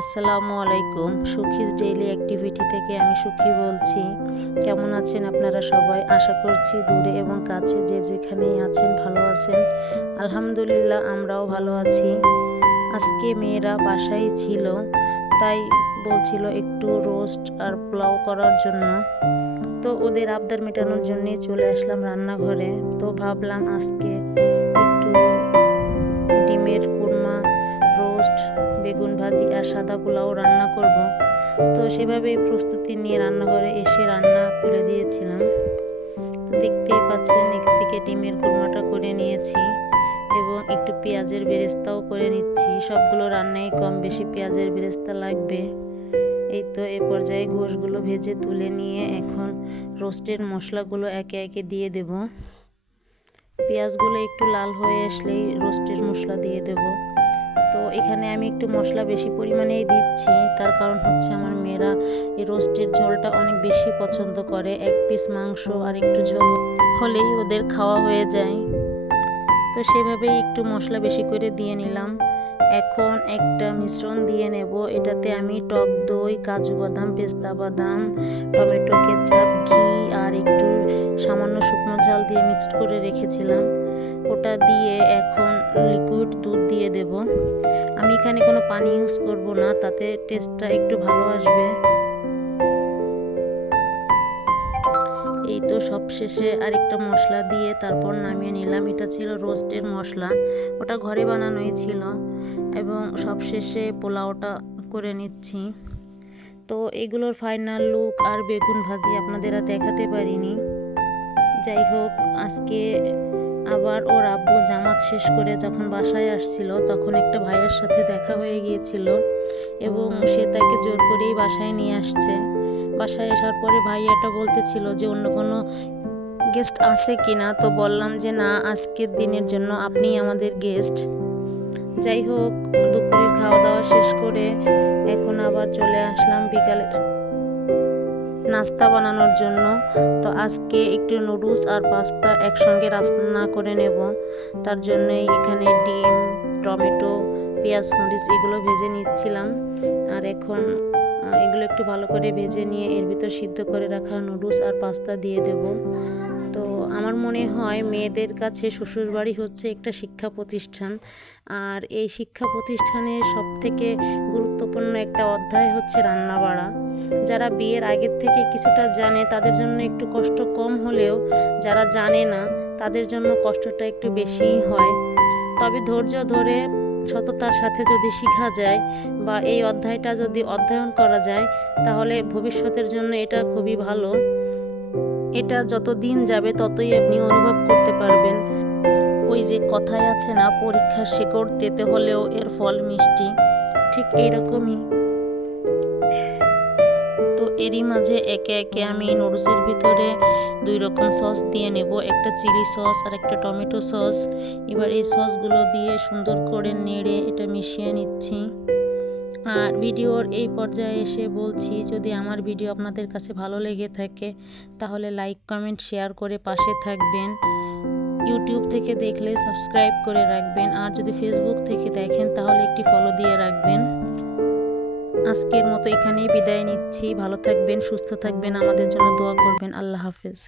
আসসালামু আলাইকুম। সুখীজ daily activity থেকে আমি সুখী বলছি। কেমন আছেন আপনারা সবাই? আশা করছি দূরে এবং কাছে যে যেখানেই আছেন ভালো আছেন। আলহামদুলিল্লাহ আমরাও ভালো আছি। আজকে মেয়েরা বাসায় ছিল, তাই বলছিল একটু রোস্ট আর পোলাও করার জন্য। তো ওদের আবদার মেটানোর জন্যে চলে আসলাম রান্নাঘরে। তো ভাবলাম আজকে একটু ডিমের কুরমা, রোস্ট, বেগুন ভাজি আর সাদা পোলাও রান্না করব। তো সেভাবেই প্রস্তুতি নিয়ে রান্নাঘরে এসে রান্না তুলে দিয়েছিলাম। তো দেখতেই পাচ্ছেন একদিকে ডিমের কুরমাটা করে নিয়েছি এবং একটু পেঁয়াজের বেরেস্তাও করে নিচ্ছি। সবগুলো রান্নায় কম বেশি পেঁয়াজের বেরেস্তা লাগবে। এই তো এ পর্যায়ে গোশগুলো ভেজে তুলে নিয়ে এখন রোস্টের মশলাগুলো একে একে দিয়ে দেব। পেঁয়াজগুলো একটু লাল হয়ে আসলেই রোস্টের মশলা দিয়ে দেব। তো এখানে আমি একটু মশলা বেশি পরিমাণেই দিচ্ছি, তার কারণ হচ্ছে আমার মেয়েরা এই রোস্টের ঝোলটা অনেক বেশি পছন্দ করে। এক পিস মাংস আর একটু ঝোল হলেই ওদের খাওয়া হয়ে যায়। তো সেভাবেই একটু মশলা বেশি করে দিয়ে নিলাম। এখন একটা মিশ্রণ দিয়ে নেব। এটাতে আমি টক দই, কাজু বাদাম, পেস্তা বাদাম, টমেটো কেচাপ, ঘি আর একটু সামান্য শুকনো ঝাল দিয়ে মিক্সড করে রেখেছিলাম। ওটা দিয়ে এখন লিকুইড দুধ দিয়ে দেব। আমি এখানে কোনো পানি ইউজ করব না, তাতে টেস্টটা একটু ভালো আসবে। এই তো সবশেষে আরেকটা মশলা দিয়ে তারপর নামিয়ে নিলাম। এটা ছিল রোস্টের মশলা, ওটা ঘরে বানানোই ছিল। এবং সবশেষে পোলাওটা করে নিচ্ছি। তো এগুলোর ফাইনাল লুক আর বেগুন ভাজি আপনাদের আর দেখাতে পারিনি। যাই হোক, আজকে আবার ওর আব্বু জামাত শেষ করে যখন বাসায় আসছিল তখন একটা ভাইয়ের সাথে দেখা হয়ে গিয়েছিল এবং সে তাকে জোর করেই বাসায় নিয়ে আসছে। বাসায় আসার পরে ভাইয়াটা বলতেছিল যে অন্য কোনো গেস্ট আছে কিনা। তো বললাম যে না, আজকের দিনের জন্য আপনি আমাদের গেস্ট। যাই হোক, দুপুরের খাওয়া দাওয়া শেষ করে এখন আবার চলে আসলাম বিকালের নাস্তা বানানোর জন্য। তো আজকে একটু নুডলস আর পাস্তা একসঙ্গে রান্না করে নেব। তার জন্যই এখানে ডিম, টমেটো, পেঁয়াজ, মরিচ এগুলো ভেজে নিচ্ছিলাম। আর এখন এগুলো একটু ভালো করে ভেজে নিয়ে এর ভিতর সিদ্ধ করে রাখা নুডলস আর পাস্তা দিয়ে দেব। তো আমার মনে হয় মেয়েদের কাছে শ্বশুরবাড়ি হচ্ছে একটা শিক্ষা প্রতিষ্ঠান। আর এই শিক্ষা প্রতিষ্ঠানের সবথেকে গুরুত্বপূর্ণ একটা অধ্যায় হচ্ছে রান্না বাড়া। যারা বিয়ের আগের থেকে কিছুটা জানে তাদের জন্য একটু কষ্ট কম হলেও যারা জানে না তাদের জন্য কষ্টটা একটু বেশিই হয়। তবে ধৈর্য ধরে সততার সাথে যদি শেখা যায় বা এই অধ্যায়টা যদি অধ্যয়ন করা যায় তাহলে ভবিষ্যতের জন্য এটা খুবই ভালো। এটা যত দিন যাবে ততই আপনি অনুভব করতে পারবেন। ওই যে কথায় আছে না, পরীক্ষার শেকড় তেতে হলেও এর ফল মিষ্টি, ঠিক এইরকমই। তো এরই মাঝে একে একে আমি নুডলসের ভিতরে 2 রকম সস দিয়ে নেব, একটা চিলি সস আর একটা টমেটো সস। এবার এই সসগুলো দিয়ে সুন্দর করে নেড়ে এটা মিশিয়ে নিচ্ছি। আর ভিডিওর এই পর্যায়ে এসে বলছি, যদি আমার ভিডিও আপনাদের কাছে ভালো লেগে থাকে তাহলে লাইক, কমেন্ট, শেয়ার করে পাশে থাকবেন। ইউটিউব থেকে দেখলে সাবস্ক্রাইব করে রাখবেন, আর যদি ফেসবুক থেকে দেখেন তাহলে একটি ফলো দিয়ে রাখবেন। আজকের মতো এখানেই বিদায় নিচ্ছি। ভালো থাকবেন, সুস্থ থাকবেন, আমাদের জন্য দোয়া করবেন। আল্লাহ হাফেজ।